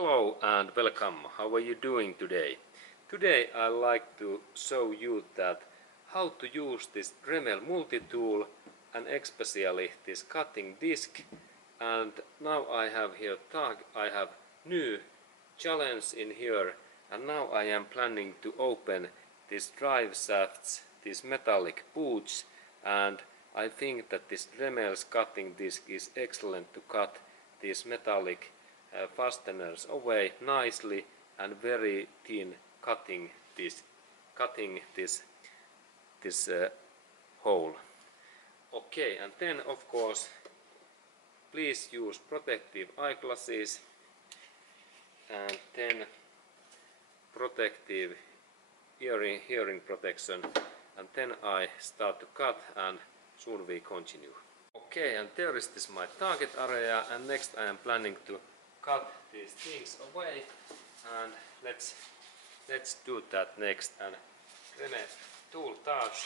Hello and welcome. How are you doing today? Today I'd like to show you that how to use this Dremel multi-tool and especially this cutting disc. And now I have here I have new challenge in here, and now I am planning to open these drive shafts, these metallic boots, and I think that this Dremel's cutting disc is excellent to cut these metallic fasteners away nicely and very thin, cutting this hole. Okay, and then of course please use protective eyeglasses and then protective hearing protection, and then I start to cut and soon we continue. Okay, and there is this my target area, and next I am planning to cut these things away, and let's do that next. And Dremel tool starts.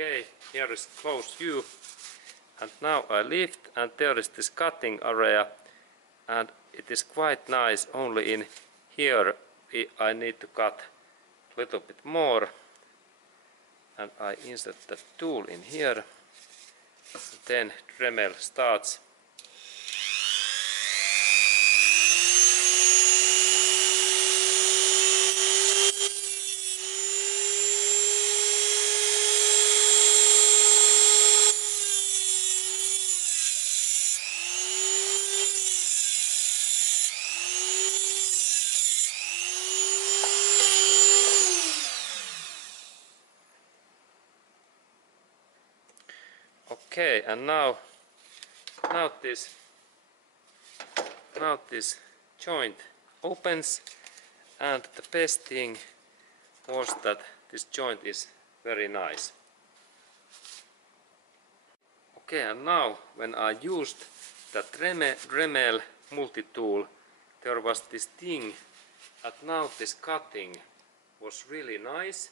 Okay, here is close view, and now I lift, and there is this cutting area, and it is quite nice. Only in here I need to cut a little bit more, and I insert the tool in here, then Dremel starts. Okay, and now this joint opens, and the best thing was that this joint is very nice. Okay, and now when I used the Dremel multi-tool, there was this thing, and now this cutting was really nice,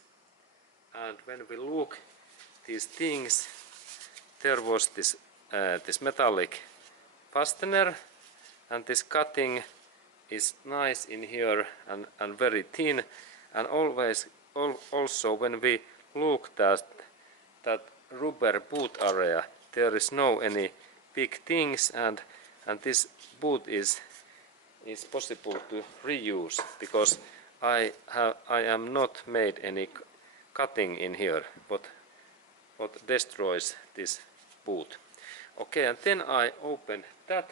and when we look these things, there was this metallic fastener, and this cutting is nice in here and very thin, and also when we look at that rubber boot area, there is no any big things, and this boot is possible to reuse, because I am not made any cutting in here what destroys this boot. Okay, and then I open that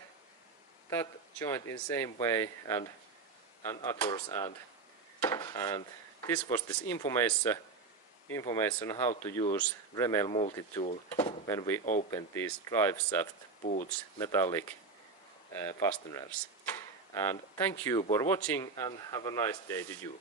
joint in same way and others, and this was this information how to use Dremel multi-tool when we open these drive shaft boots metallic fasteners. And thank you for watching, and have a nice day to you.